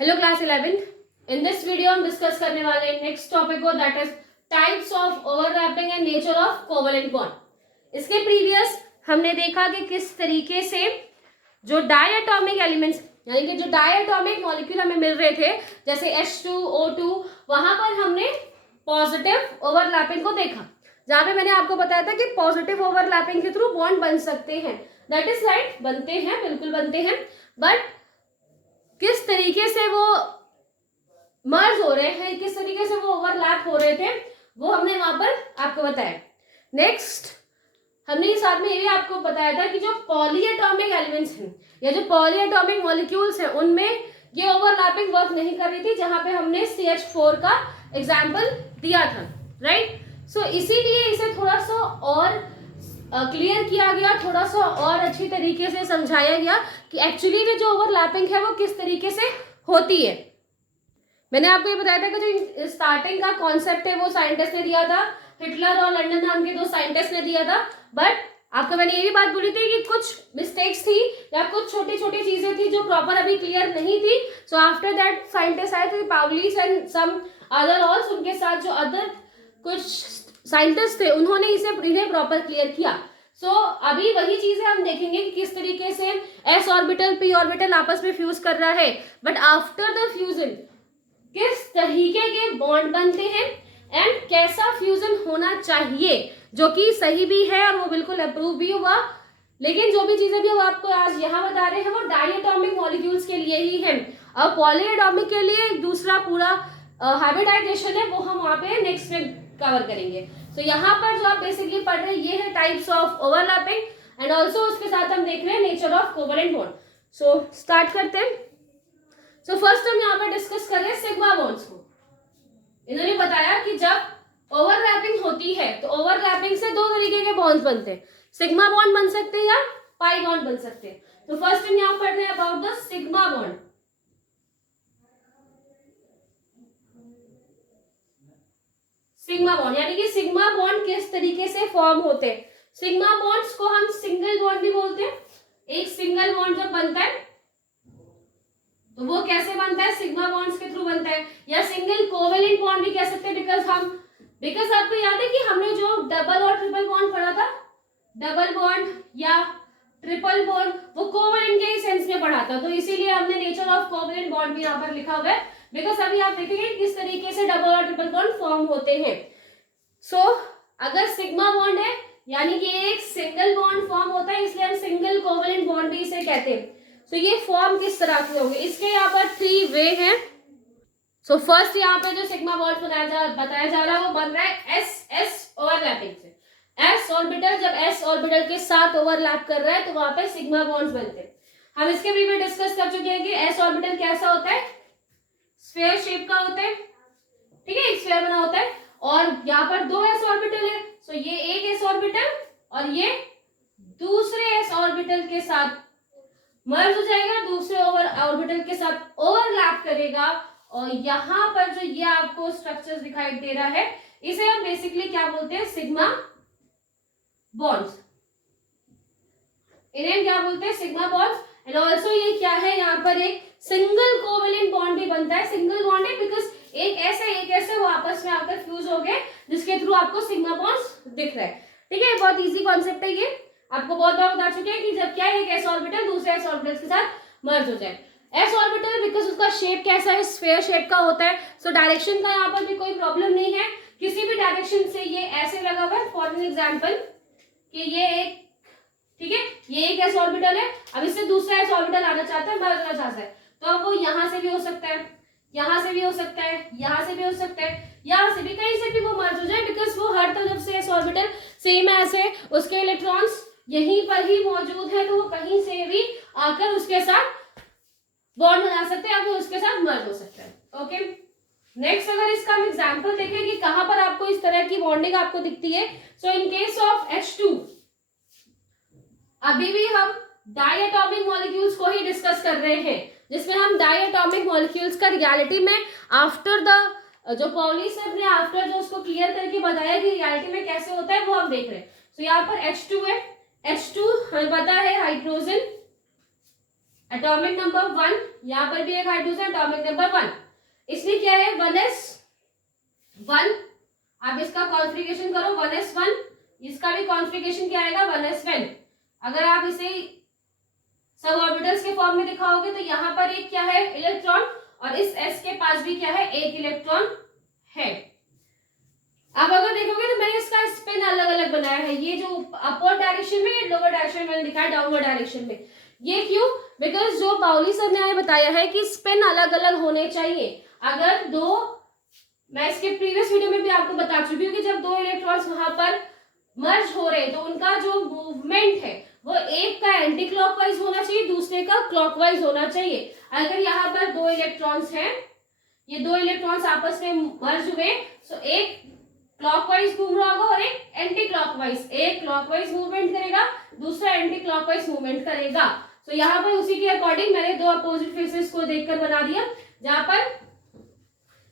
Hello class 11th। In this video हम discuss करने वाले हैं नेक्स्ट टॉपिक को, that is types of overlapping and nature of covalent bond. इसके previous हमने देखा कि किस तरीके से जो डायटोमिक एलिमेंट्स यानी कि जो डायटोमिक मॉलिक्यूल हमें मिल रहे थे जैसे H2O2, वहां पर हमने पॉजिटिव ओवरलैपिंग को देखा, जहां पे मैंने आपको बताया था कि पॉजिटिव ओवरलैपिंग के थ्रू बॉन्ड बन सकते हैं। दैट इज राइट, बनते हैं, बिल्कुल बनते हैं, बट किस तरीके से वो मर्ज हो रहे हैं, किस तरीके से वो ओवरलैप हो रहे थे, वो हमने वहां पर आपको बताया। नेक्स्ट हमने साथ में ये भी आपको बताया था कि जो पॉलीएटॉमिक एलिमेंट्स हैं या जो पॉलीएटॉमिक मॉलिक्यूल्स हैं उनमें ये ओवरलैपिंग वर्क नहीं कर रही थी, जहां पे हमने CH4 का एग्जाम्पल दिया था, राइट। सो इसीलिए इसे थोड़ा सा और क्लियर किया गया, थोड़ा सा और अच्छी तरीके से समझाया गया कि एक्चुअली में जो ओवरलैपिंग है वो किस तरीके से होती है। मैंने आपको ये बताया था कि जो स्टार्टिंग का कॉन्सेप्ट है वो साइंटिस्ट ने दिया था, हिटलर और लंडन नाम के दो साइंटिस्ट ने दिया था, बट आपको मैंने ये भी बात बोली थी कि कुछ मिस्टेक्स थी या कुछ छोटी छोटी चीजें थी जो प्रॉपर अभी क्लियर नहीं थी। सो आफ्टर दैट साइंटिस्ट आए थे, Pauli's and some other also, उनके साथ जो अदर कुछ साइंटिस्ट थे उन्होंने इन्हें प्रॉपर क्लियर किया। सो अभी वही चीजें हम देखेंगे कि किस तरीके से s ऑर्बिटल p ऑर्बिटल आपस में फ्यूज कर रहा है, बट आफ्टर द फ्यूजन किस तरीके के बॉन्ड बनते हैं एंड कैसा फ्यूजन होना चाहिए, जो कि सही भी है और वो बिल्कुल अप्रूव भी हुआ। लेकिन जो भी चीजें भी वो आपको आज यहाँ बता रहे हैं वो डायटोमिक मॉलिक्यूल्स के लिए ही है। अब पॉलीएटॉमिक के लिए दूसरा पूरा हाइब्रिडाइजेशन है, वो हम वहां पे नेक्स्ट में कवर करेंगे। सो यहाँ पर जो आप बेसिकली पढ़ रहे हैं ये है types of overlapping and also उसके साथ हम देख रहे हैं nature of covalent bond. So start करते हैं। सो फर्स्ट हम यहाँ पर डिस्कस कर रहे हैं सिग्मा बॉन्ड्स को। इन्होंने बताया कि जब ओवरलैपिंग होती है तो ओवरलैपिंग से दो तरीके के बॉन्ड्स बनते हैं, सिग्मा बॉन्ड बन सकते हैं या पाई बॉन्ड बन सकते हैं। तो फर्स्ट हम यहाँ पढ़ रहे हैं about the sigma bond. Sigma bond यानी कि सिग्मा बॉन्ड किस तरीके से फॉर्म होते हैं। सिग्मा बॉन्ड्स को हम सिंगल बॉन्ड भी बोलते हैं। एक सिंगल बॉन्ड जब बनता है तो वो कैसे बनता है, सिग्मा बॉन्ड्स के थ्रू बनता है, या सिंगल कोवेलेंट बॉन्ड भी कह सकते हैं। बिकॉज आपको याद है कि हमने जो डबल और ट्रिपल बॉन्ड पढ़ा था, डबल बॉन्ड या ट्रिपल बॉन्ड वो कोवेलेंट के सेंस में पढ़ा था, तो इसीलिए हमने नेचर ऑफ कोवेलेंट बॉन्ड भी यहाँ पर लिखा हुआ है। बिकॉज अभी आप देखेंगे किस तरीके से डबल और ट्रिपल बॉन्ड फॉर्म होते हैं। सो अगर सिग्मा बॉन्ड है यानी कि एक सिंगल बॉन्ड फॉर्म होता है, इसलिए हम सिंगल कोवेलेंट बॉन्ड भी इसे कहते हैं। सो ये फॉर्म किस तरह के होंगे, इसके यहाँ पर 3 वे हैं। सो फर्स्ट यहाँ पे जो सिग्मा बॉन्ड बताया जा रहा है वो बन रहा है S ओवरलैपिंग से। S ऑर्बिटल जब S ऑर्बिटल के साथ ओवरलैप कर रहा है तो वहां पे सिग्मा बॉन्ड्स बनते हैं। हम इसके प्रीवियस डिस्कस कर चुके हैं कि S ऑर्बिटल कैसा होता है, स्फीयर शेप का होता है, ठीक है, एक स्फीयर बना होता है, और यहाँ पर 2 S ऑर्बिटल है। सो ये एक S ऑर्बिटल और ये दूसरे S ऑर्बिटल के साथ मर्ज हो जाएगा, दूसरे ऑर्बिटल के साथ ओवरलैप करेगा, और यहाँ पर जो ये आपको स्ट्रक्चर दिखाई दे रहा है इसे हम बेसिकली क्या बोलते हैं, सिग्मा बॉन्ड्स। इन्हें क्या बोलते हैं, सिग्मा बॉन्ड्स। एंड ऑल्सो ये क्या है, यहाँ पर एक सिंगल कोवेलेंट बॉन्ड भी बनता है। सिंगल बॉन्ड है बिकॉज एक ऐसे वो आपस में आकर फ्यूज हो गए, जिसके थ्रू आपको सिग्मा बॉन्ड्स दिख रहा है। ठीक है, बहुत इजी कॉन्सेप्ट है ये, आपको बहुत बार बता चुके हैं कि जब क्या है एक S ऑर्बिटल दूसरे S ऑर्बिटल के साथ मर्ज हो जाए। S ऑर्बिटल बिकॉज उसका शेप कैसा है, स्फीयर शेप का होता है। सो डायरेक्शन का यहाँ पर भी कोई प्रॉब्लम नहीं है, किसी भी डायरेक्शन से ये ऐसे लगा हुआ है। फॉर एग्जाम्पल कि ये एक, ठीक है, ये एक S ऑर्बिटल है, अब इससे दूसरा S ऑर्बिटल आना चाहता है, मर्ज करना चाहता है, तो अब वो यहाँ से भी हो सकता है, यहाँ से भी हो सकता है, यहाँ से भी हो सकता है, यहाँ से भी, कहीं से भी वो मर्ज हो जाए, बिकॉज वो हर तरफ से S ऑर्बिटल सेम ऐसे उसके इलेक्ट्रॉन्स यहीं पर ही मौजूद है, तो वो कहीं से भी आकर उसके साथ बॉन्ड बना सकते हैं, अब उसके साथ मर्ज हो सकता है। ओके, नेक्स्ट अगर इसका हम एग्जांपल देखें कि कहां पर आपको इस तरह की बॉन्डिंग आपको दिखती है। सो इन केस ऑफ H2 अभी भी हम डायटोमिक मॉलिक्यूल्स को ही डिस्कस कर रहे हैं, जिसमें हम डायटोमिक मॉलिक्यूल्स का रियलिटी में आफ्टर द जो पॉलिस ने आफ्टर जो उसको क्लियर करके बताया कि रियलिटी में कैसे होता है वो हम देख रहे हैं। सो यहाँ पर H2 है, H2 हमें पता है हाइड्रोजन एटॉमिक नंबर 1, यहाँ पर भी एक हाइड्रोजन, एटॉमिक नंबर 1, इसलिए क्या है 1s1। आप इसका कॉन्फ़िगरेशन करो 1s1, इसका भी कॉन्फ़िगरेशन क्या आएगा 1s1। अगर आप इसे सब ऑर्बिटल्स के फॉर्म में दिखाओगे तो यहाँ पर एक क्या है इलेक्ट्रॉन, और इस s के पास भी क्या है एक इलेक्ट्रॉन है। अब अगर देखोगे तो मैंने इसका स्पिन अलग अलग बनाया है, ये जो अपर डायरेक्शन में, ये लोअर डायरेक्शन में मैंने दिखाया डाउनवर्ड डायरेक्शन में। ये क्यों? बिकॉज जो बाउली सर ने हमें बताया है कि स्पिन अलग अलग होने चाहिए। अगर दो, मैं इसके प्रीवियस वीडियो में भी आपको बता चुकी हूँ कि जब दो इलेक्ट्रॉन्स वहां पर मर्ज हो रहे हैं तो उनका जो मूवमेंट है वो एक का एंटी क्लॉकवाइज होना चाहिए, दूसरे का क्लॉकवाइज होना चाहिए। अगर यहाँ पर दो इलेक्ट्रॉन्स हैं, ये दो इलेक्ट्रॉन्स आपस में मर्ज हुए, तो एक क्लॉकवाइज घूम रहा होगा और एक एंटी क्लॉकवाइज, एक क्लॉकवाइज मूवमेंट करेगा, दूसरा एंटी क्लॉकवाइज मूवमेंट करेगा। तो यहाँ पर उसी के अकॉर्डिंग मैंने दो अपोजिट फेसेस को देखकर बना दिया, जहां पर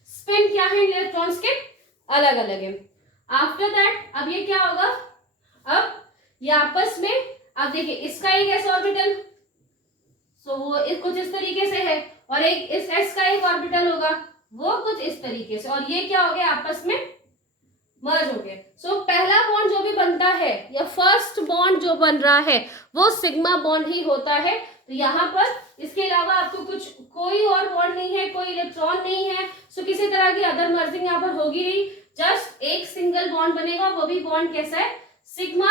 स्पिन क्या है इलेक्ट्रॉन्स के अलग अलग है। आफ्टर दैट अब ये क्या होगा, अब ये आपस में, अब देखिए इसका एक s ऑर्बिटल, सो वो कुछ इस तरीके से है, और एक इस s का एक ऑर्बिटल होगा वो कुछ इस तरीके से, और ये क्या हो गया आपस में मर्ज हो गए। सो पहला बॉन्ड जो भी बनता है या फर्स्ट बॉन्ड जो बन रहा है वो सिग्मा बॉन्ड ही होता है। तो यहाँ पर इसके अलावा आपको कुछ कोई और बॉन्ड नहीं है, कोई इलेक्ट्रॉन नहीं है, सो किसी तरह की अदर मर्जिंग यहाँ पर होगी नहीं, जस्ट एक सिंगल बॉन्ड बनेगा, वो भी बॉन्ड कैसा है सिग्मा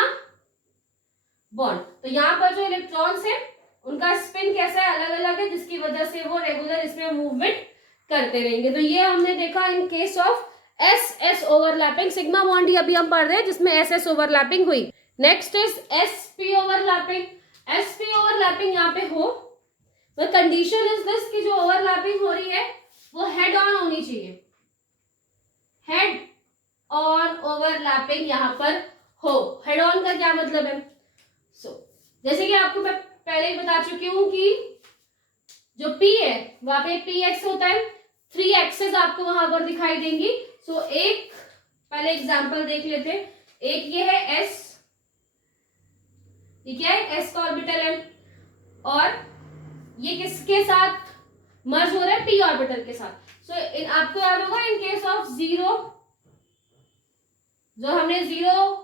बॉन्ड। तो यहाँ पर जो इलेक्ट्रॉन्स है उनका स्पिन कैसा है अलग अलग है, जिसकी वजह से वो रेगुलर इसमें मूवमेंट करते रहेंगे। तो ये हमने देखा in case of s S overlapping, sigma bond ही अभी हम पढ़ रहे हैं जिसमें एस एस ओवरलैपिंग हुई। Next is s p overlapping. S p overlapping यहाँ पे हो तो कंडीशन इज दिस कि जो ओवरलैपिंग हो रही है वो हेड ऑन होनी चाहिए, हेड ऑन ओवरलैपिंग यहाँ पर हो। हेड ऑन का क्या मतलब है? जैसे कि आपको मैं पहले ही बता चुकी हूं कि जो P है वहां पे PX होता है, 3 एक्सेस आपको वहां पर दिखाई देंगी। सो एक पहले एग्जांपल देख लेते हैं। एक ये है S, ये क्या है S का ऑर्बिटल है, और ये किसके साथ मर्ज हो रहा है? P ऑर्बिटल के साथ। सो आपको याद होगा इन केस ऑफ जीरो, जो हमने जीरो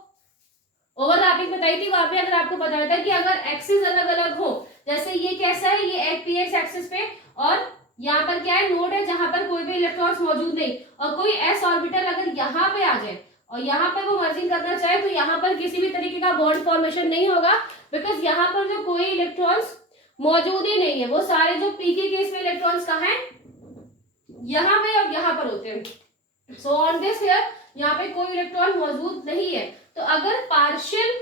ओवरलैपिंग बताई थी, वहां पे अगर आपको बताया था कि अगर एक्सिस अलग अलग हो, जैसे ये कैसा है, ये एक पीएक्स एक्सिस पे, और यहाँ पर क्या है नोड है जहां पर कोई भी इलेक्ट्रॉन्स मौजूद नहीं, और कोई एस ऑर्बिटल अगर यहाँ पे आ जाए और यहाँ पर वो मर्जिंग करना चाहे तो यहाँ पर किसी भी तरीके का बॉन्ड फॉर्मेशन नहीं होगा, बिकॉज यहाँ पर जो कोई इलेक्ट्रॉन्स मौजूद ही नहीं है, वो सारे जो पी के केस में इलेक्ट्रॉन्स कहाँ है, यहाँ पे और यहाँ पर होते हैं। सो ऑन दिस हियर यहाँ पे कोई इलेक्ट्रॉन मौजूद नहीं है। तो अगर पार्शियल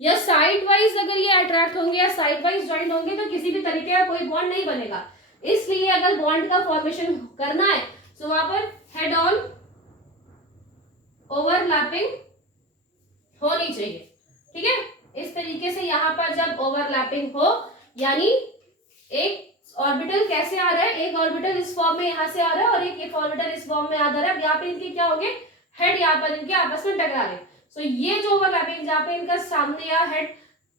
या साइड वाइज अगर ये अट्रैक्ट होंगे या साइड वाइज ज्वाइंट होंगे तो किसी भी तरीके का कोई बॉन्ड नहीं बनेगा। इसलिए अगर बॉन्ड का फॉर्मेशन करना है तो वहां पर हेड ऑन ओवरलैपिंग होनी चाहिए। ठीक है, इस तरीके से यहाँ पर जब ओवरलैपिंग हो, यानी एक ऑर्बिटल कैसे आ रहा है, एक ऑर्बिटल इस फॉर्म में यहाँ से आ रहा है और एक ऑर्बिटल इस फॉर्म में आ रहा है, यहाँ पे इनके क्या हो गए, हेड यहाँ पर इनके आपस में टकरा रहे। सो ये जो ओवरलैपिंग जहाँ पे इनका सामने या हेड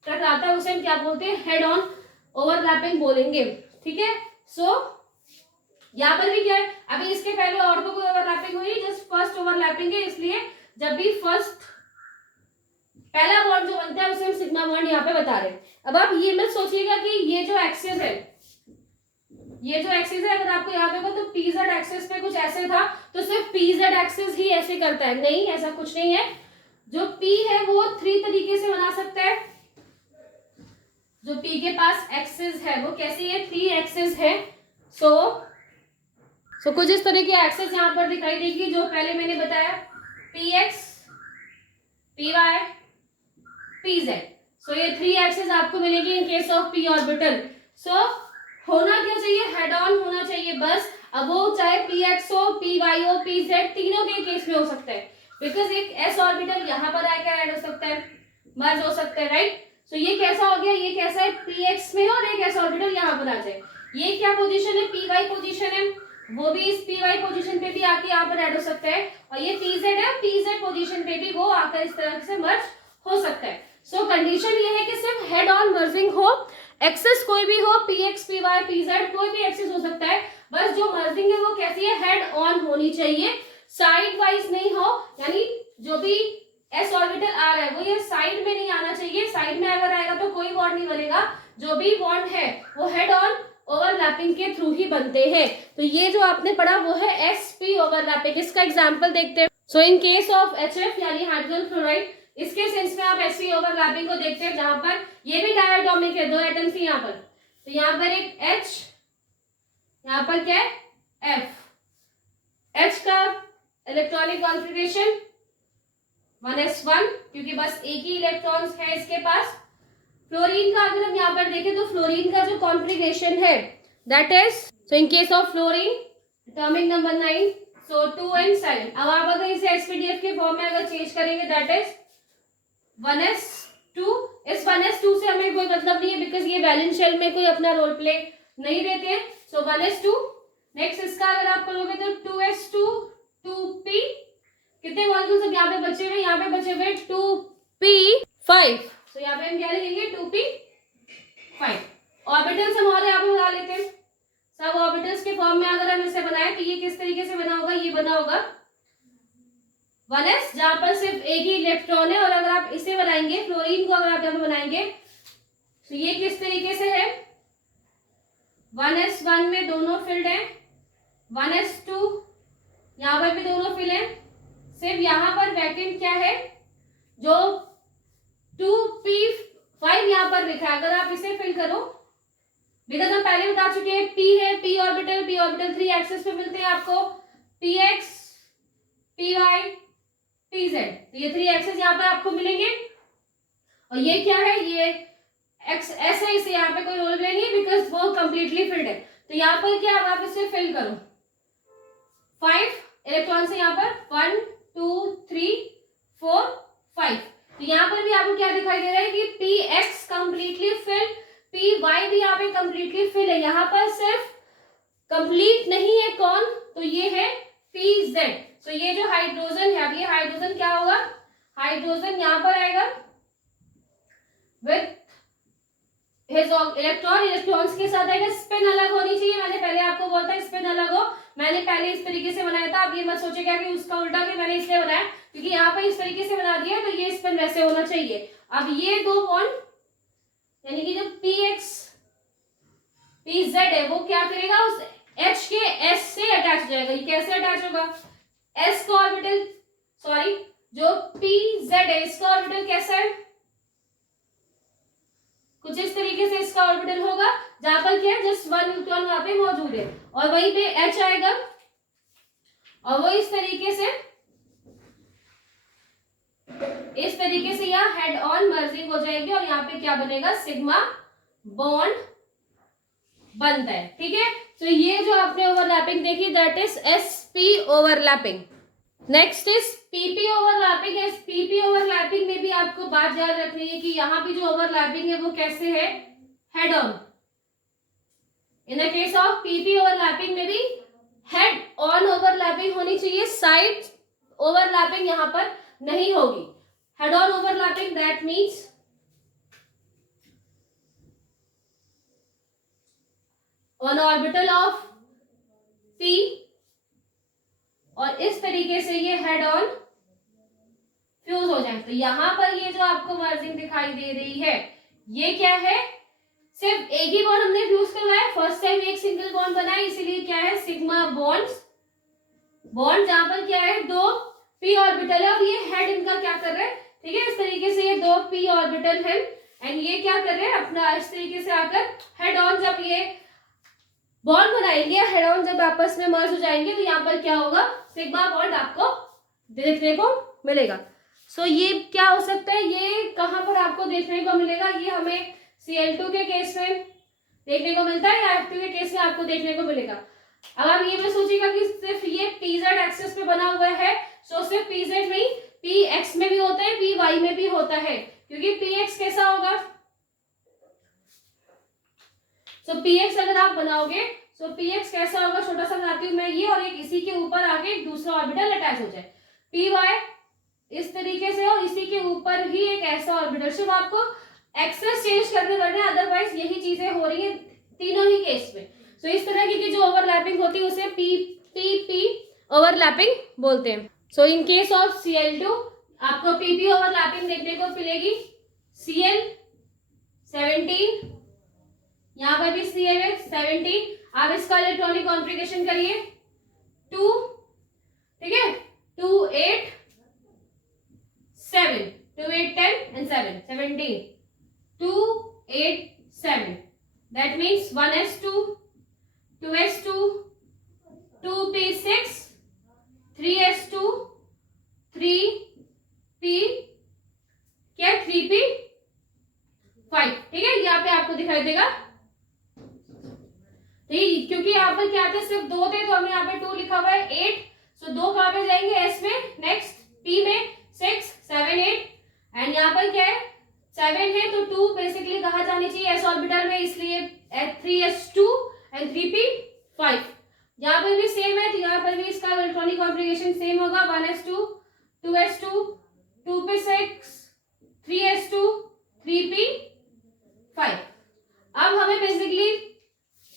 टकराता है उसे हम क्या बोलते हैं, हेड ऑन ओवरलैपिंग बोलेंगे। ठीक है, सो यहाँ पर भी क्या है, अभी इसके पहले और तो कोई ओवरलैपिंग हुई, जस्ट फर्स्ट ओवरलैपिंग है, इसलिए जब भी फर्स्ट पहला बॉन्ड जो बनता है उसे हम सिग्मा बॉन्ड यहाँ पे बता रहे हैं। अब आप ये मत सोचिएगा कि ये जो एक्सिस है, ये जो एक्सिस है, अगर आपको याद होगा तो पीजेड एक्सिस पे कुछ ऐसे था, तो सिर्फ पीजेड एक्सिस ही ऐसे करता है, नहीं, ऐसा कुछ नहीं है। जो P है वो 3 तरीके से बना सकता है। जो P के पास एक्सिस है वो कैसी है, 3 एक्सिस है। सो कुछ इस तरह की एक्सिस यहाँ पर दिखाई देगी, जो पहले मैंने बताया, PX, PY, PZ। सो ये 3 एक्सिस आपको मिलेगी in case of P orbital. So होना क्या चाहिए, हेड ऑन होना चाहिए बस। अब वो चाहे PX हो, PY हो, PZ, तीनों के केस में हो सकता है, बिकॉज एक S ऑर्बिटल यहाँ पर आकर ऐड हो सकता है, मर्ज हो सकता है, राइट। सो ये कैसा हो गया, ये कैसा है, PX में और एक S ऑर्बिटल यहाँ पर आ जाए। ये क्या पोजीशन है, PY पोजीशन है, वो भी इस PY पोजीशन पे भी आके यहाँ पर ऐड हो सकता है, और ये PZ है, PZ पोजीशन पे भी वो आकर इस तरह से मर्ज हो सकता है। सो कंडीशन ये है कि सिर्फ हेड ऑन मर्जिंग हो, एक्सेस कोई भी हो, p x, p y, p z, कोई भी एक्सेस हो सकता है, बस जो मर्जिंग है वो कैसी है, हेड ऑन होनी चाहिए, साइड वाइज नहीं हो, यानी जो भी एस ऑर्बिटल आ रहा है वो ये साइड में नहीं आना चाहिए, साइड में अगर आएगा तो कोई बॉन्ड नहीं बनेगा, जो भी बॉन्ड है वो हेड ऑन ओवरलैपिंग के थ्रू ही बनते हैं। तो ये जो आपने पढ़ा वो है एसपी ओवरलैपिंग। इसका एग्जांपल देखते हैं। सो इन केस ऑफ एचएफ यानी हाइड्रोजन फ्लोराइड, इसके सेंस में आप एसपी ओवरलैपिंग को देखते हैं, जहां पर ये भी डायटोमिक है, 2 एटम्स ही यहाँ पर, तो यहाँ पर एक H, यहाँ पर क्या है F, H का इलेक्ट्रॉनिक कॉन्फिगरेशन 1s1, क्योंकि बस एक ही इलेक्ट्रॉन्स है इसके पास। फ्लोरीन का अगर हम यहाँ पर देखें तो फ्लोरीन का जो कॉन्फिगरेशन है that is, so in case of fluorine atomic number 9, so 2n7। अब आप अगर इसे एसपीडीएफ के फॉर्म में अगर चेंज करेंगे दैट इज 1s2। इस 1s2 से हमें कोई मतलब नहीं है, बिकॉज ये वैलेंस शेल में कोई अपना रोल प्ले नहीं देते हैं, सो 1s2। नेक्स्ट इसका अगर आप करोगे तो 2s2 2p, कितने मॉलिक्यूल्स अब यहाँ पे बचे हुए, यहाँ पे बचे हुए 2p5, तो यहाँ पे हम क्या लिखेंगे 2p5। ऑर्बिटल्स हम और यहाँ पे बना लेते हैं, सब ऑर्बिटल्स के फॉर्म में अगर हम इसे बनाए तो ये किस तरीके से बना होगा, ये बना होगा 1s, जहां पर सिर्फ एक ही इलेक्ट्रॉन है, और अगर आप इसे बनाएंगे फ्लोरीन को, अगर आप यहाँ पे बनाएंगे तो ये किस तरीके से है, 1s1 में दोनों फिल्ड है, 1s2 यहाँ पर भी दोनों फिल है, सिर्फ यहाँ पर वैकेंट क्या है, जो 2p5 यहाँ पर लिखा है, अगर आप इसे फिल करो, बिकॉज हम पहले बता चुके हैं p है, p ऑर्बिटल 3 एक्सिस पे मिलते हैं आपको, px, py, pz, तो ये 3 एक्सिस यहाँ पर आपको मिलेंगे। और ये क्या है, ये x s है, इसे यहाँ पे कोई रोल प्ले नहीं है बिकॉज वो कंप्लीटली फिल्ड है। तो यहाँ पर क्या, आप इसे फिल करो, 5 इलेक्ट्रॉन से यहाँ पर 1 2 3 4 5, तो यहाँ पर भी आपको क्या दिखाई दे रहा है कि px कंप्लीटली फिल, py भी यहाँ पे कंप्लीटली फिल है, यहाँ पर सिर्फ कंप्लीट नहीं है कौन, तो ये है pz। तो ये जो हाइड्रोजन है, अब ये हाइड्रोजन क्या होगा, हाइड्रोजन यहाँ पर आएगा विथ हिज इलेक्ट्रॉन्स के साथ आएगा, स्पिन अलग होनी चाहिए, मैंने पहले आपको बोला था स्पिन अलग हो, मैंने पहले इस तरीके से बनाया था, अब ये मत सोचेगा कि उसका उल्टा कि मैंने इसलिए बनाया क्योंकि यहाँ पर इस तरीके से बना दिया, तो ये स्पिन वैसे होना चाहिए। अब ये दो बॉन्ड यानी कि जो px pz है वो क्या करेगा, उस h के s से अटैच हो जाएगा। ये कैसे अटैच होगा, s का ऑर्बिटल, सॉरी जो pz है इसका ऑर्बिटल कैसा है, कुछ इस तरीके से इसका ऑर्बिटल होगा, जहां पर क्या है जस्ट 1 इलेक्ट्रॉन वहां पे मौजूद है, और वहीं पे h आएगा, और वो इस तरीके से यहाँ हेड ऑन मर्जिंग हो जाएगी, और यहाँ पे क्या बनेगा, सिग्मा बॉन्ड बनता है। ठीक है, तो ये जो आपने ओवरलैपिंग देखी that is SP overlapping. Next is PP overlapping है। पीपी ओवरलैपिंग में भी आपको बात याद रखनी है कि यहाँ पे जो ओवरलैपिंग है वो कैसे है, head on. In the case of PP overlapping में भी हेड ऑन ओवरलैपिंग होनी चाहिए, साइड ओवरलैपिंग यहाँ पर नहीं होगी। Head on overlapping that means on orbital of p, और इस तरीके से ये हेड ऑन फ्यूज हो जाए। तो यहां पर ये जो आपको मर्जिंग दिखाई दे रही है ये क्या है, सिर्फ एक ही बॉन्ड हमने फ्यूज करवाया, फर्स्ट टाइम एक सिंगल बॉन्ड बना है, इसीलिए क्या है सिग्मा बॉन्ड जहां पर क्या है 2 p ऑर्बिटल है, और ये हेड इनका क्या कर रहा है, ठीक है, इस तरीके से ये 2 p ऑर्बिटल है, एंड ये क्या कर रहे हैं अपना इस तरीके से आकर हेड ऑन, जब ये बॉन्ड बनाएंगे, हेड ऑन जब आपस में मर्ज हो जाएंगे तो यहाँ पर क्या होगा, सिग्मा बॉन्ड आपको देखने को मिलेगा। सो ये क्या हो सकता है, ये कहां पर आपको देखने को मिलेगा, ये हमें Cl2 के केस में देखने को मिलता है, या F2 के केस में आपको देखने को मिलेगा। अब आप ये भी सोचिएगा कि सिर्फ ये pz एक्सिस पे बना हुआ है, सो सिर्फ pz में ही px में भी होता है, py में भी होता है, क्योंकि px कैसा होगा, सो px अगर आप बनाओगे सो px कैसा होगा, छोटा सा बनाती हूं मैं ये, और एक इसी के ऊपर आके एक दूसरा ऑर्बिटल अटैच हो जाए, py इस तरीके से, और इसी के ऊपर ही एक ऐसा ऑर्बिटल, सिर्फ आपको एक्सेस चेंज करने पड़ रहे हैं, अदरवाइज यही चीजें हो रही है तीनों ही केस में। सो इस तरह की जो ओवरलैपिंग होती है उसे पी ओवरलैपिंग बोलते हैं। सो इन केस ऑफ Cl2 आपको PP ओवरलैपिंग देखने को मिलेगी। Cl17, यहां पर भी Cl है 17। आप इसका इलेक्ट्रॉनिक कॉन्फ़िगरेशन करिए 2, ठीक है, 2 8 7, 2 8 10 and 7 17, 2 8 7, that means 1s2, 2s2, 2p6, 3s2, 3p क्या 3p5, ठीक है, यहाँ पे आपको दिखाई देगा। ठीक, क्योंकि यहाँ पर क्या थे, सिर्फ 2 थे तो हमने यहाँ पे 2 लिखा हुआ है 8। सो 2 कहाँ पे जाएंगे, s में, नेक्स्ट p में 6 7 8 एंड यहाँ पर क्या है 7 है तो 2 बेसिकली कहाँ जानी चाहिए s ऑर्बिटल में, इसलिए 3s2 एंड 3p5। यहाँ पर भी सेम है तो यहाँ पर भी इसका इलेक्ट्रॉनिक कॉन्फ़िगरेशन सेम होगा 1s2 2s2 2p6 3s2 3p5। अब हमें बेसिकली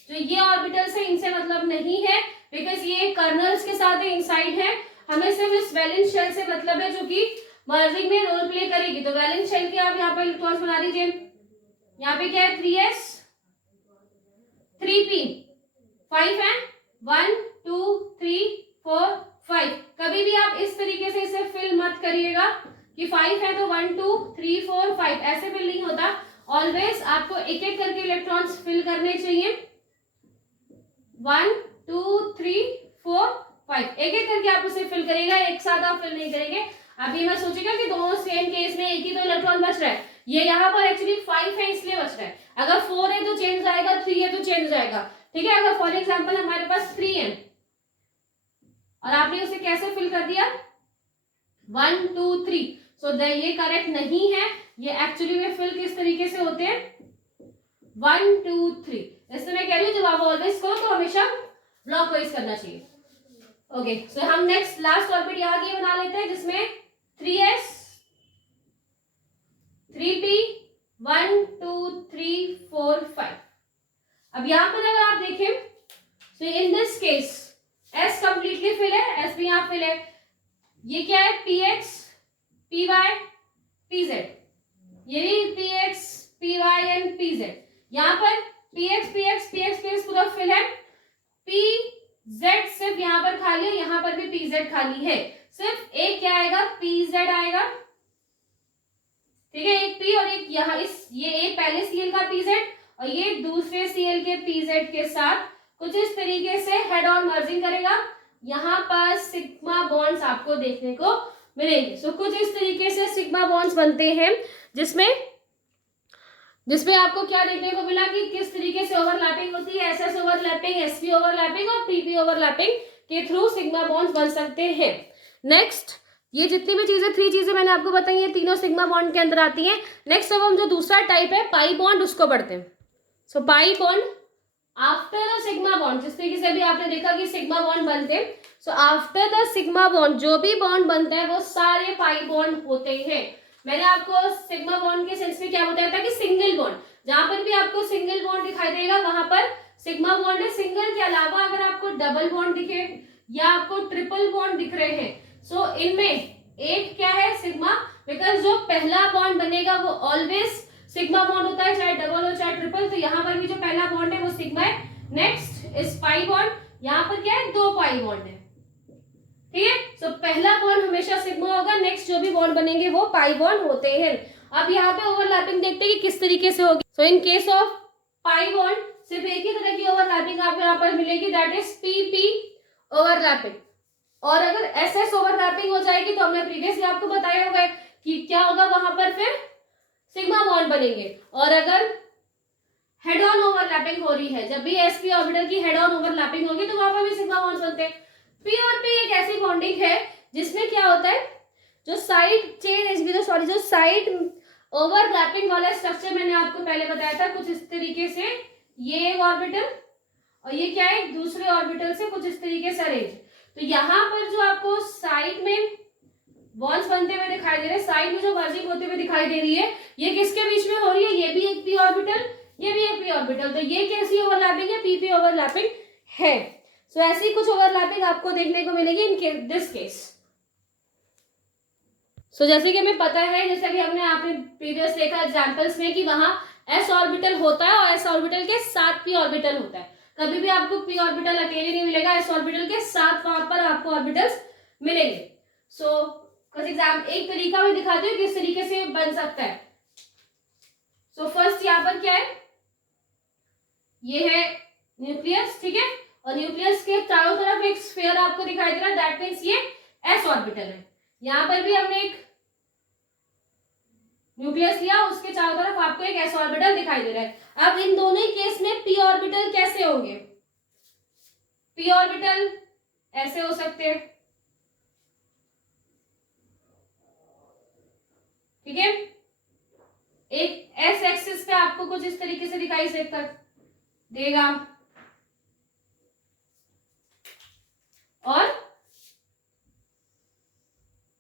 जो ये ऑर्बिटल्स है इनसे मतलब नहीं है बिकॉज ये कर्नल्स के साथ इनसाइड है, हमें सिर्फ इस वैलेंस शेल से मतलब है जो कि मर्जिंग में रोल प्ले करेगी। तो वैलेंस शेल के आप यहाँ पर इलेक्ट्रॉन्स बना दीजिए। यहाँ पे क्या है 3s 3p5 है 1 2 3 4 5। कभी भी आप इस तरीके से इसे फिल मत करिएगा कि 5 है तो 1 2 3 4 5 ऐसे फिल नहीं होता। ऑलवेज आपको एक एक करके इलेक्ट्रॉन्स फिल करने चाहिए 1 2 3 4 5 एक एक करके आप उसे फिल करेगा, एक साथ आप फिल नहीं करेंगे। अभी मैं सोचेगा कि दोनों सेम केस में एक ही तो इलेक्ट्रॉन बच रहा है, ये यहाँ पर एक्चुअली 5 है इसलिए बच रहा है। अगर 4 है तो चेंज आएगा, 3 है तो चेंज आएगा, ठीक है। अगर फॉर एग्जांपल हमारे पास 3 है और आपने उसे कैसे फिल कर दिया 1 2 3, सो ये करेक्ट नहीं है। ये एक्चुअली में फिल किस तरीके से होते हैं 1 2 3। इसलिए मैं कह रही हूँ जब आप ऑलवेज करो तो हमेशा ब्लॉक वाइज करना चाहिए। ओके, सो हम नेक्स्ट लास्ट ऑर्बिट यहाँ की बना लेते हैं जिसमें 3s 3p 1 2 3 4 5। अब यहाँ पर अगर आप देखें तो in this case s completely fill है, s भी यहाँ फिल है। ये क्या है px py pz, ये भी px py एंड pz। यहाँ पर px पूरा फिल है, pz सिर्फ यहाँ पर खाली है, यहाँ पर भी pz खाली है। सिर्फ एक क्या आएगा pz आएगा, ठीक है, एक p और एक यहाँ ये एक पहले Cl का pz और ये दूसरे Cl के pz के साथ कुछ इस तरीके से हेड ऑन मर्जिंग करेगा। यहाँ पर सिग्मा बॉन्ड्स आपको देखने को मिलेंगे। सो कुछ इस तरीके से सिग्मा बॉन्ड्स बनते हैं जिसमें आपको क्या देखने को मिला कि किस तरीके से ओवरलैपिंग होती है, एसएस ओवरलैपिंग, एसपी ओवरलैपिंग और पीपी ओवरलैपिंग के थ्रू सिग्मा बॉन्ड्स बन सकते हैं। नेक्स्ट, ये जितनी भी चीजें 3 चीजें मैंने आपको बताई है तीनों सिग्मा बॉन्ड के अंदर आती हैं। नेक्स्ट अब हम जो दूसरा टाइप है पाई बॉन्ड उसको बढ़ते हैं। So pi bond after the sigma bond, जिस तरीके से अभी आपने देखा कि सिग्मा बॉन्ड बनते हैं, so after the sigma bond जो भी बॉन्ड बनता है वो सारे पाई बॉन्ड होते हैं। मैंने आपको सिग्मा बॉन्ड के सेंस में क्या बताया था कि सिंगल बॉन्ड, जहां पर भी आपको सिंगल बॉन्ड दिखाई देगा वहां पर सिग्मा बॉन्ड है। सिंगल के अलावा अगर आपको डबल बॉन्ड दिखे या आपको ट्रिपल बॉन्ड दिख रहे हैं, सो इनमें एक क्या है सिग्मा, बिकॉज जो पहला बॉन्ड बनेगा वो ऑलवेज सिग्मा बॉन्ड होता है, चाहे डबल हो चाहे ट्रिपल। तो यहाँ पर भी जो पहला बॉन्ड है वो सिग्मा है। नेक्स्ट इज पाई बॉन्ड, यहाँ पर क्या है 2 पाई बॉन्ड है, ठीक है। सो पहला बॉन्ड हमेशा सिग्मा होगा, नेक्स्ट जो भी बॉन्ड बनेंगे वो पाई बॉन्ड होते हैं। अब यहाँ पे ओवरलैपिंग देखते हैं कि किस तरीके से होगी। So in case of pi bond सिर्फ एक ही तरह की ओवरलैपिंग आपको यहाँ पर मिलेगी, दैट इज पीपी ओवरलैपिंग। और अगर एसएस ओवरलैपिंग हो जाएगी तो हमने प्रीवियसली आपको बताया होगा कि क्या होगा, वहां पर फिर सिग्मा बॉन्ड बनेंगे। और अगर हेड ऑन ओवरलैपिंग हो रही है, जब भी एसपी ऑर्बिटल की हेड ऑन ओवरलैपिंग होगी तो वहां पर भी सिग्मा बॉन्ड्स बनते हैं। पी और पी एक ऐसी बॉन्डिंग है जिसमें क्या होता है, जो साइड चेन जो साइड ओवरलैपिंग वाला स्ट्रक्चर मैंने आपको पहले बताया था कुछ इस तरीके से, ये ऑर्बिटल और ये क्या है दूसरे ऑर्बिटल से कुछ इस तरीके से अरेंज। तो यहाँ पर जो आपको साइड में बॉन्ड्स बनते हुए दिखाई दे रहे हैं, साइड में जो मर्जिंग होते हुए दिखाई दे रही है, ये किसके बीच में हो रही है, ये भी एक पी ऑर्बिटल, ये भी एक पी ऑर्बिटल, तो ये कैसी ओवरलैपिंग है, पी ओवरलैपिंग है। सो ऐसी कुछ ओवरलैपिंग आपको देखने को मिलेगी इन दिस केस। सो जैसे कि हमें पता है, जैसे कि हमने आपने प्रीवियस देखा एग्जांपल्स में कि वहां एस ऑर्बिटल होता है और एस ऑर्बिटल के साथ पी ऑर्बिटल होता है। कभी भी आपको पी ऑर्बिटल अकेले नहीं मिलेगा, एस ऑर्बिटल के साथ वहां पर आपको ऑर्बिटल्स मिलेंगे। सो कुछ एग्जाम एक तरीका मैं दिखाती हूँ किस तरीके से बन सकता है। सो फर्स्ट यहाँ पर क्या है, ये है न्यूक्लियस, ठीक है, और न्यूक्लियस के चारों तरफ एक स्फीयर आपको दिखाई दे रहा है, दैट मीन्स ये एस ऑर्बिटल है। यहां पर भी हमने एक न्यूक्लियस लिया, उसके चारों तरफ आपको एक एस ऑर्बिटल दिखाई दे रहा है। अब इन दोनों ही केस में पी ऑर्बिटल कैसे होंगे, पी ऑर्बिटल ऐसे हो सकते हैं, ठीक है, एक एस एक्सिस पे आपको कुछ इस तरीके से दिखाई देगा, और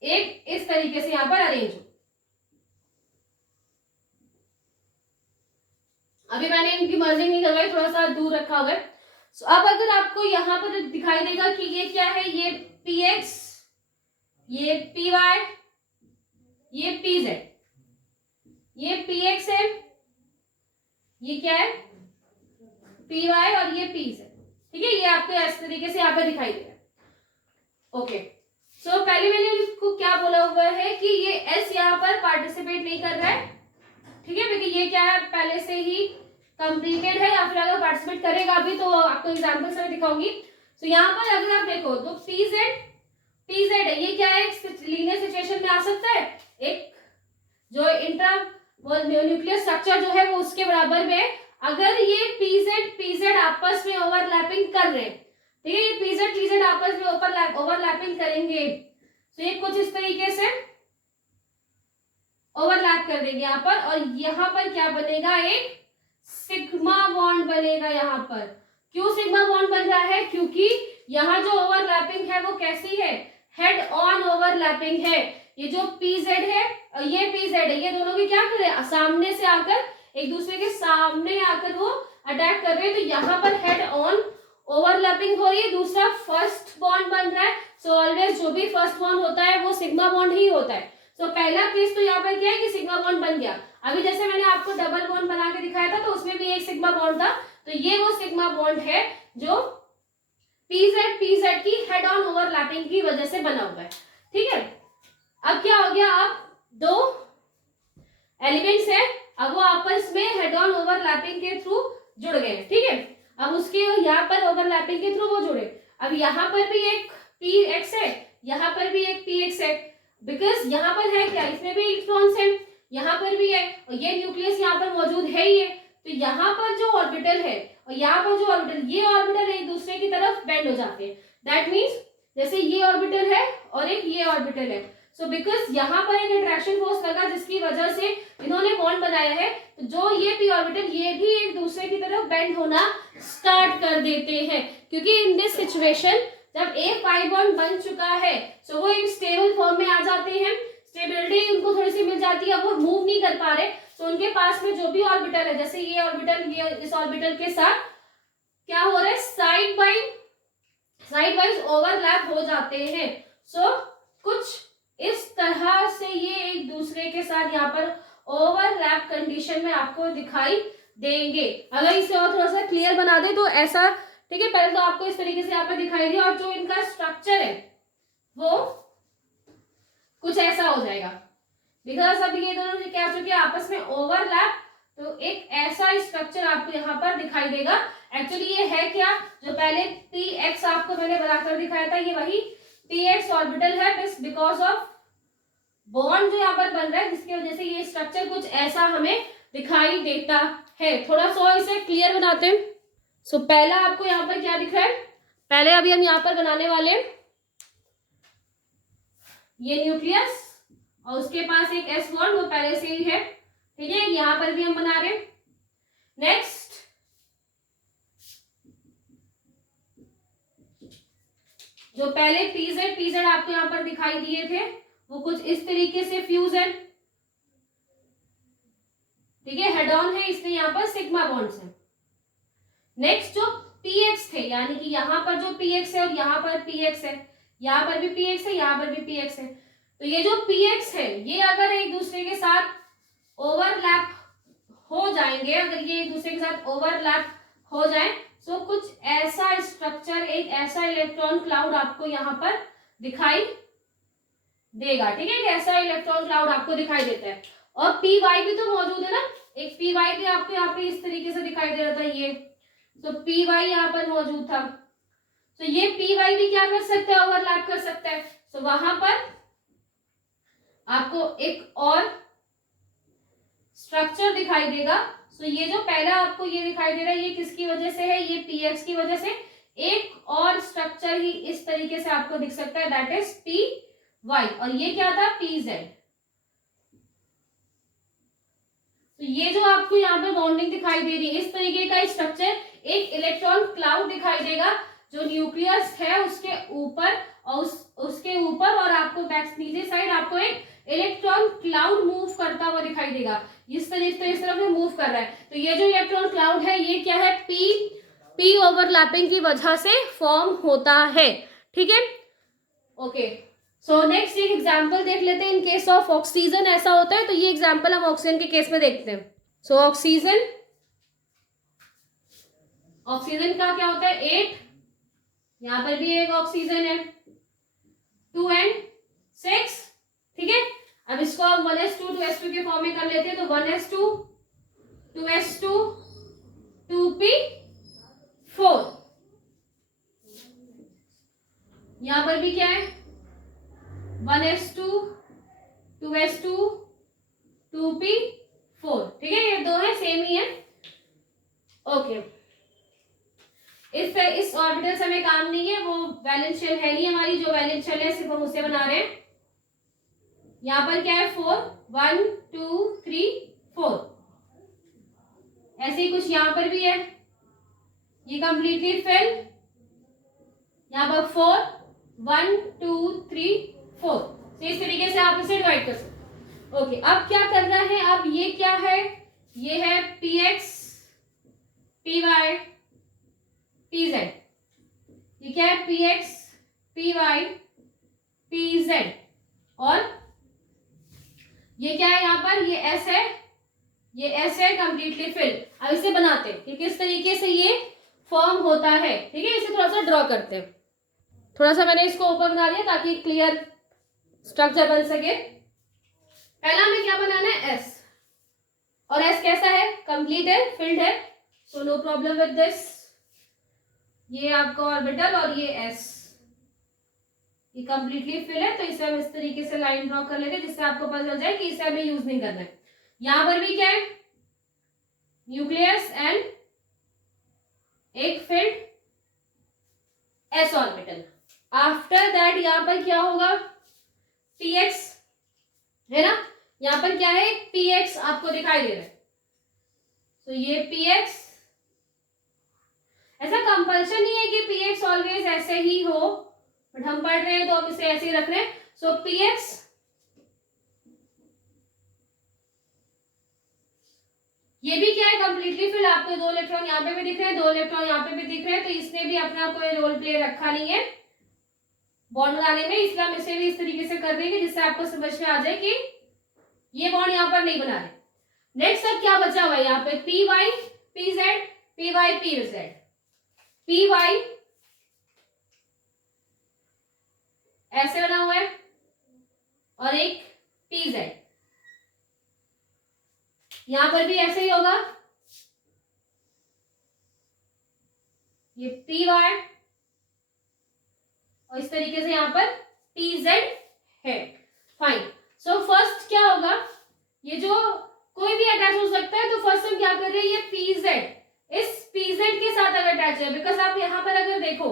एक इस तरीके से यहां पर अरेंज हो। अभी मैंने इनकी मर्जिंग नहीं करवाई, थोड़ा सा दूर रखा हुआ है। सो अब अगर आपको यहां पर दिखाई देगा कि ये क्या है, ये पी एक्स, ये पी वाई, ये पी जेड, ये पी एक्स है, ये क्या है पी वाई, और ये पी जेड, ठीक है, ये आपको इस तरीके से यहाँ पर दिखाई दे रहा है। ओके, सो पहले मैंने इसको क्या बोला हुआ है कि ये एस यहाँ पर पार्टिसिपेट नहीं कर रहा है, ठीक है, क्योंकि ये क्या है पहले से ही कंप्लीटेड है, या फिर अगर पार्टिसिपेट करेगा अभी तो आपको एग्जांपल से दिखाऊंगी। तो यहाँ पर अगर आप देखो तो पी जेड है, ये क्या है लीनियर सिचुएशन में आ सकता है, एक जो इंटर न्यूक्लियर स्ट्रक्चर जो है वो उसके बराबर में है। अगर ये पी जेड आपस में ओवरलैपिंग कर रहे हैं, ठीक है, ये पी जेड आपस में ओवरलैपिंग करेंगे, तो ये कुछ इस तरीके से ओवरलैप कर देंगे यहाँ पर, और यहाँ पर क्या बनेगा, एक सिग्मा बॉन्ड बनेगा यहाँ पर। क्यों सिग्मा बॉन्ड बन रहा है, क्योंकि यहाँ जो ओवरलैपिंग है वो कैसी है, हेड ऑन ओवरलैपिंग है। ये जो पी जेड है और ये पी जेड है, ये दोनों की क्या कर रहे हैं, सामने से आकर एक दूसरे के सामने आकर वो अटैक कर रहे हैं, तो यहाँ पर हेड ऑन ओवरलैपिंग हो रही है। दूसरा फर्स्ट बॉन्ड बन रहा है, सो ऑलवेज जो भी फर्स्ट बॉन्ड होता है वो सिग्मा बॉन्ड ही होता है। तो पहला केस तो यहाँ पर क्या है कि सिग्मा बॉन्ड बन गया। अभी जैसे मैंने आपको डबल बॉन्ड बना के दिखाया था, तो उसमें भी एक सिग्मा बॉन्ड था, तो ये वो सिग्मा बॉन्ड है जो पी जेड की हेड ऑन ओवरलैपिंग की वजह से बना हुआ है, ठीक है। अब क्या हो गया, अब दो एलिमेंट्स है, अब वो आपस में हेड ऑन ओवरलैपिंग के थ्रू जुड़ गए, ठीक है। अब उसके यहाँ पर ओवरलैपिंग के थ्रू वो जुड़े, अब यहाँ पर भी एक पी एक्स है, यहाँ पर भी एक पी एक्स है, बिकॉज यहाँ पर है क्या, इसमें भी इलेक्ट्रॉन्स है, यहाँ पर भी है, और ये न्यूक्लियस यहाँ पर मौजूद है ही है, तो यहाँ पर जो ऑर्बिटल है और यहाँ पर जो ऑर्बिटल, ये ऑर्बिटल एक दूसरे की तरफ बेंड हो जाते हैं। दैट मीन्स जैसे ये ऑर्बिटल है और एक ये ऑर्बिटल है, सो बिकॉज यहाँ पर एक अट्रैक्शन फोर्स लगा जिसकी वजह से इन्होंने बॉन्ड बनाया है, तो जो ये पी ऑर्बिटल ये भी एक दूसरे की तरफ बेंड होना स्टार्ट कर देते हैं, क्योंकि इन दिस सिचुएशन जब एक पाई बॉन्ड बन चुका है, सो वो एक स्टेबल फॉर्म में आ जाते हैं, स्टेबिलिटी उनको थोड़ी सी मिल जाती है, अब वो मूव नहीं कर पा रहे, तो उनके पास में जो भी ऑर्बिटल है, जैसे ये ऑर्बिटल, ये इस ऑर्बिटल के साथ क्या हो रहा है, साइड वाइज ओवरलैप हो जाते हैं। सो कुछ इस तरह से ये एक दूसरे के साथ यहाँ पर ओवरलैप कंडीशन में आपको दिखाई देंगे। अगर इसे और थोड़ा सा क्लियर बना दे तो ऐसा, ठीक है, पहले तो आपको इस तरीके से यहाँ पर दिखाई दिया, और जो इनका स्ट्रक्चर है वो कुछ ऐसा हो जाएगा, बिकॉज अब ये दोनों क्या हो चुके हैं आपस में ओवरलैप, तो एक ऐसा स्ट्रक्चर आपको यहाँ पर दिखाई देगा। एक्चुअली ये है क्या, जो पहले पी एक्स आपको मैंने बनाकर दिखाया था, ये वही पी एक्स ऑर्बिटल है, बस बिकॉज ऑफ बॉन्ड जो यहाँ पर बन रहा है जिसकी वजह से ये स्ट्रक्चर कुछ ऐसा हमें दिखाई देता है। थोड़ा सा इसे क्लियर बनाते हैं। सो पहला आपको यहाँ पर क्या दिख रहा है, पहले अभी हम यहाँ पर बनाने वाले ये न्यूक्लियस और उसके पास एक एस बॉन्ड, वो पहले से ही है, ठीक है, यहाँ पर भी हम बना रहे हैं। नेक्स्ट जो पहले पीजेड आपको यहाँ पर दिखाई दिए थे वो कुछ इस तरीके से फ्यूज है, ठीक है, हेड ऑन है, इसलिए यहाँ पर सिग्मा बॉन्ड्स है। नेक्स्ट जो px थे, यानी कि यहाँ पर जो px है और यहाँ पर px है, यहाँ पर भी px है, यहाँ पर भी px है, तो ये जो px है ये अगर एक दूसरे के साथ ओवरलैप हो जाएंगे, अगर ये एक दूसरे के साथ ओवरलैप हो जाए तो कुछ ऐसा स्ट्रक्चर, एक ऐसा इलेक्ट्रॉन क्लाउड आपको यहाँ पर दिखाई देगा, ठीक है, ऐसा इलेक्ट्रॉन क्लाउड आपको दिखाई देता है। और पी वाई भी तो मौजूद है ना, एक पी वाई भी आपको यहाँ पे इस तरीके से दिखाई दे रहा था, ये तो पी वाई यहाँ पर मौजूद था, तो ये पी वाई भी क्या कर सकता है, ओवरलैप कर सकता है। तो वहां पर आपको एक और स्ट्रक्चर दिखाई देगा। तो ये जो पहला आपको ये दिखाई दे रहा है, ये किसकी वजह से है, ये पीएक्स की वजह से। एक और स्ट्रक्चर ही इस तरीके से आपको दिख सकता है, दैट इज पी वाई, और ये क्या था, पी जेड। तो ये जो आपको यहाँ पे बॉन्डिंग दिखाई दे रही है, इस तरीके का स्ट्रक्चर, एक इलेक्ट्रॉन क्लाउड दिखाई देगा जो न्यूक्लियस है उसके ऊपर, और उसके ऊपर और आपको बैक नीचे साइड आपको एक इलेक्ट्रॉन क्लाउड मूव करता हुआ दिखाई देगा, इस तरफ में मूव कर रहा है। तो ये जो इलेक्ट्रॉन क्लाउड है ये क्या है, पी ओवरलैपिंग की वजह से फॉर्म होता है, ठीक है, ओके। सो नेक्स्ट एक एग्जांपल देख लेते हैं, इन केस ऑफ ऑक्सीजन ऐसा होता है, तो ये एग्जांपल हम ऑक्सीजन के केस में देखते हैं। सो ऑक्सीजन का क्या होता है, 8, यहां पर भी एक ऑक्सीजन है, 2 and 6, ठीक है। अब इसको हम 1s2 2s2 के फॉर्म में कर लेते हैं, तो 1s2 2s2 2p4, यहां पर भी क्या है, 1s2 2s2 2p4, ठीक है, ये दो है, सेम ही है, ओके। इस ऑर्बिटल से हमें काम नहीं है, वो वैलेंस शेल है नहीं हमारी, जो वैलेंस शेल है सिर्फ हम उससे बना रहे हैं। यहाँ पर क्या है, 4 1 2 3 4, ऐसे ही कुछ यहाँ पर भी है, ये कंप्लीटली फिल, यहाँ पर 4 1 2 3 4, तो इस तरीके से आप इसे डिवाइड कर सकते। ओके, अब क्या करना है, अब ये क्या है, ये है px py pz, ये क्या है, px py pz, और ये क्या है यहाँ पर, ये s है, ये s है कंप्लीटली फिल। अब इसे बनाते हैं कि किस तरीके से ये फॉर्म होता है, ठीक है, इसे थोड़ा सा ड्रॉ करते हैं, थोड़ा सा मैंने इसको ऊपर बना दिया ताकि क्लियर स्ट्रक्चर बन सके। पहला हमें क्या बनाना है, s, और s कैसा है, कंप्लीट है, फिल्ड है, so no problem with this. ये आपका ऑर्बिटल और ये s, ये कंप्लीटली फिल है, तो इसे हम इस तरीके से लाइन ड्रॉ कर लेते हैं जिससे आपको पता चल जाए कि इसे हमें यूज नहीं करना है। यहां पर भी क्या है, न्यूक्लियस एंड एक field s orbital. After that यहां पर क्या होगा, px है ना, यहां पर क्या है, px आपको दिखाई दे रहा है, तो ये px, ऐसा कंपल्शन नहीं है कि px ऑलवेज ऐसे ही हो, बट हम पढ़ रहे हैं तो हम इसे ऐसे ही रख रहे हैं। सो px ये भी क्या है, कंप्लीटली फिल, आपको 2 इलेक्ट्रॉन यहाँ पे भी दिख रहे हैं, 2 इलेक्ट्रॉन यहाँ पे भी दिख रहे हैं, तो इसने भी अपना कोई रोल प्ले रखा नहीं है बॉन्ड बनाने में, इसलिए हम इसे भी इस तरीके से कर देंगे जिससे आपको समझ में आ जाए कि ये बॉन्ड यहाँ पर नहीं बना रहे। नेक्स्ट अब क्या बचा हुआ है, यहाँ पे p y p z, p y p z, p y ऐसे बना हुआ है, और एक पी जेड, यहां पर भी ऐसे ही होगा, ये पी वाई, और इस तरीके से यहां पर पी जेड है, फाइन। सो फर्स्ट क्या होगा, ये जो कोई भी अटैच हो सकता है, तो फर्स्ट हम क्या कर रहे हैं, ये पी जेड इस पी जेड के साथ अगर अटैच है, बिकॉज आप यहां पर अगर देखो,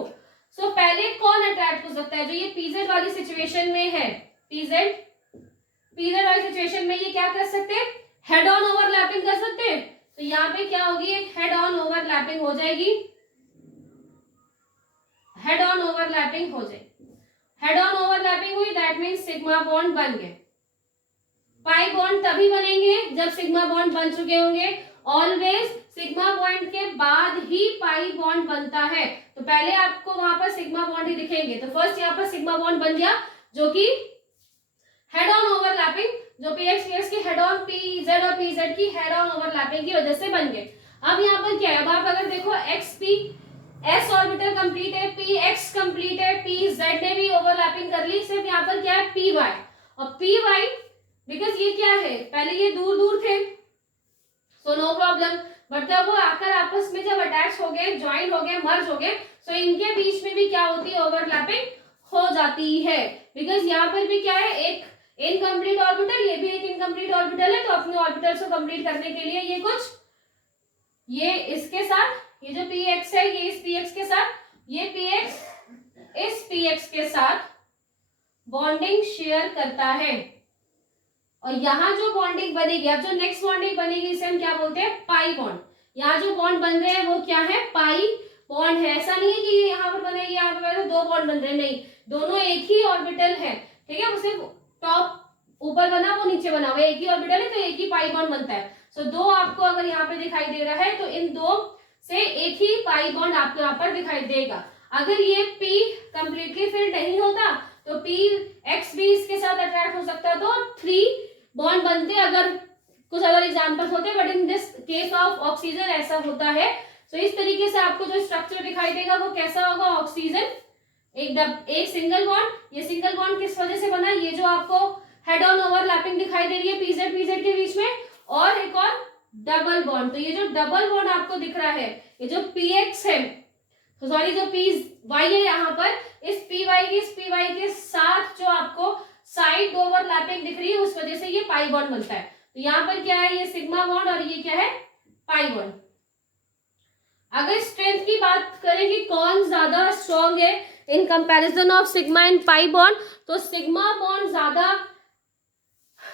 सो पहले कौन अटैच हो सकता है, जो ये पीजेड वाली सिचुएशन में है, पीजेड वाली सिचुएशन में ये क्या कर सकते हैं, हेड ऑन ओवरलैपिंग कर सकते हैं, तो यहाँ पे क्या होगी, एक हेड ऑन ओवरलैपिंग हो जाएगी, हेड ऑन ओवरलैपिंग हो जाएगी। हेड ऑन ओवरलैपिंग हुई, दैट मीन्स सिग्मा बॉन्ड बन गए। पाई बॉन्ड तभी बनेंगे जब सिग्मा बॉन्ड बन चुके होंगे। ऑलवेज सिग्मा बॉन्ड के बाद ही पाई बॉन्ड बनता है। तो पहले आपको वहां पर सिग्मा बॉन्ड ही दिखेंगे। तो फर्स्ट यहाँ पर सिग्मा बॉन्ड बन गया जो कि हेड ऑन ओवरलैपिंग, जो पीएक्स पीएक्स की हेड ऑन पीजेड और पीजेड की हेड ऑन ओवरलैपिंग की वजह से बन गए। अब यहाँ पर क्या है, अब आप अगर देखो x P S orbital complete है, पी एक्स कंप्लीट है, पी जेड ने भी ओवरलैपिंग कर ली, सिर्फ यहाँ पर क्या है पी वाई। और पी वाई बिकॉज ये क्या है, पहले ये दूर दूर थे सो नो प्रॉब्लम, बट जब वो आकर आपस में जब अटैच हो गए, ज्वाइन हो गए, मर्ज हो गए, सो इनके बीच में भी क्या होती है, ओवरलैपिंग हो जाती है। बिकॉज यहाँ पर भी क्या है, एक इनकम्प्लीट ऑर्बिटल, ये भी एक इनकम्प्लीट ऑर्बिटल है, तो अपने ऑर्बिटल्स को कंप्लीट करने के लिए ये कुछ, ये इसके साथ, ये जो पी एक्स है ये इस पी एक्स के साथ, ये पी एक्स इस पी एक्स के साथ बॉन्डिंग शेयर करता है। और यहाँ जो बॉन्डिंग बनेगी, अब जो नेक्स्ट बॉन्डिंग बनेगी इसे हम क्या बोलते हैं, पाई बॉन्ड। यहाँ जो बॉन्ड बन रहे हैं वो क्या है, पाई बॉन्ड है। ऐसा नहीं है कि ये यहाँ पर बनेगी, यहाँ पर दो बॉन्ड बन रहे हैं, नहीं, दोनों एक ही ऑर्बिटल है, ठीक है। उसे टॉप ऊपर बना, वो नीचे बना हुआ, एक ही ऑर्बिटल है तो एक ही पाई बॉन्ड बनता है। सो दो आपको अगर यहाँ पे दिखाई दे रहा है तो इन दो से एक ही पाई बॉन्ड आपको यहाँ पर दिखाई देगा। अगर ये P कंप्लीटली फिल नहीं होता तो P एक्स भी इसके साथ अट्रैक्ट हो सकता है, तो 3 बॉन्ड बनते अगर कुछ अदर एग्जांपल्स होते, but in this case of oxygen ऐसा होता है। तो इस तरीके से आपको जो स्ट्रक्चर दिखाई देगा वो कैसा होगा, ऑक्सीजन एक सिंगल बॉन्ड। ये सिंगल बॉन्ड किस वजह से बना, ये जो आपको हेड ऑन ओवरलैपिंग दिखाई दे रही है पीजेड पीजेड के बीच में, और एक और डबल बॉन्ड। तो ये जो डबल बॉन्ड आपको दिख रहा है, ये जो पीएक्स है, तो सॉरी जो पी वाई है यहाँ पर, इस पी वाई के साथ जो आपको साइड ओवरलैपिंग दिख रही है उस वजह से ये पाई बॉन्ड बनता है। तो यहाँ पर क्या है, ये सिग्मा बॉन्ड और ये क्या है, पाई बॉन्ड। अगर स्ट्रेंथ की बात करें कि कौन ज्यादा स्ट्रॉन्ग है in comparison of sigma and pi bond, तो सिग्मा बॉन्ड ज्यादा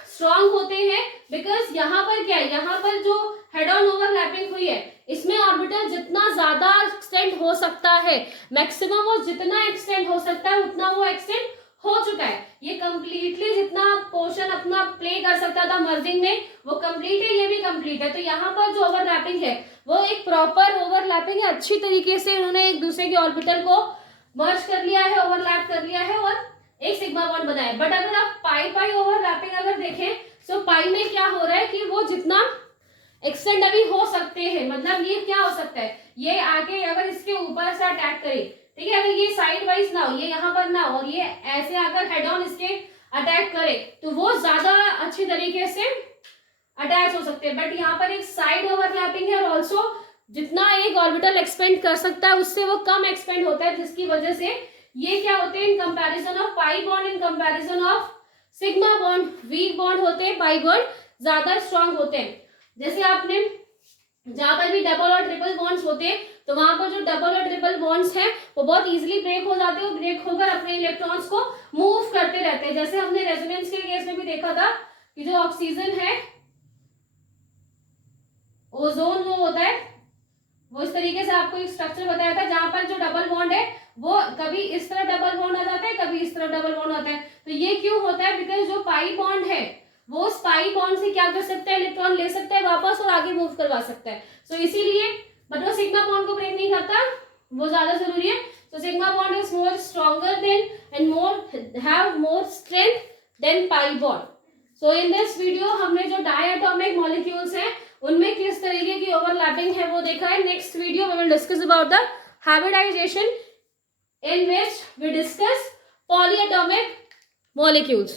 स्ट्रॉन्ग होते हैं। बिकॉज यहाँ पर क्या है, यहाँ पर जो हेड ऑन ओवरलैपिंग हुई है इसमें ऑर्बिटल जितना ज्यादा एक्सटेंड हो सकता है, मैक्सिमम वो जितना एक्सटेंड हो सकता है उतना वो एक्सटेंड हो चुका है। ये कंप्लीटली जितना पोर्शन अपना प्ले कर सकता था मर्जिंग में वो कंप्लीट है, ये भी कंप्लीट है। तो यहाँ पर जो ओवरलैपिंग है वो एक प्रॉपर ओवरलैपिंग है, अच्छी तरीके से उन्होंने एक दूसरे के ऑर्बिटल को मर्ज कर लिया है, ओवरलैप कर लिया है और एक सिग्मा बॉन्ड बना है। बट अगर आप पाई पाई ओवरलैपिंग अगर देखें तो पाई में क्या हो रहा है कि वो जितना एक्सटेंड अभी हो सकते हैं, मतलब ये क्या हो सकता है, ये आके अगर इसके ऊपर से अटैक करे, ठीक है, अगर ये साइड वाइज ना हो, ये यहाँ पर ना हो, और ये ऐसे आकर हेड ऑन इसके अटैक करे तो वो ज्यादा अच्छी तरीके से अटैच हो सकते हैं। बट यहाँ पर एक साइड ओवरलैपिंग है और ऑल्सो जितना एक ऑर्बिटल एक्सपेंड कर सकता है उससे वो कम एक्सपेंड होता है, जिसकी वजह से ये क्या होते हैं in comparison of pi bond, in comparison of sigma bond weak bond होते हैं, पाई बॉन्ड ज्यादा स्ट्रांग होते हैं। जैसे आपने जहां पर भी डबल और ट्रिपल बॉन्ड्स होते हैं तो वहां पर जो डबल और ट्रिपल बॉन्ड्स हैं वो बहुत इजीली ब्रेक हो जाते हैं, ब्रेक होकर अपने इलेक्ट्रॉन्स को मूव करते रहते हैं। जैसे हमने रेजोनेंस के केस में भी देखा था कि जो ऑक्सीजन है, ओजोन जो होता है वो इस तरीके से आपको एक स्ट्रक्चर बताया था जहां पर जो डबल बॉन्ड है वो कभी इस तरह डबल बॉन्ड आ जाता है, कभी इस तरह डबल बॉन्ड आता है। तो ये क्यों होता है, बिकॉज जो पाई बॉन्ड है वो उस पाई बॉन्ड से क्या कर सकता है, इलेक्ट्रॉन ले सकता है वापस और आगे मूव करवा सकता है। सो इसीलिए बट वो सिग्मा बॉन्ड को ब्रेक नहीं करता, वो ज्यादा जरूरी है। So sigma bond is more stronger than and more have more strength than pi bond. So in this video हमने जो डायटोमिक मॉलिक्यूल्स हैं उनमें किस तरीके की ओवरलैपिंग है वो देखा है। Next video we will discuss about the hybridization in which we discuss polyatomic molecules.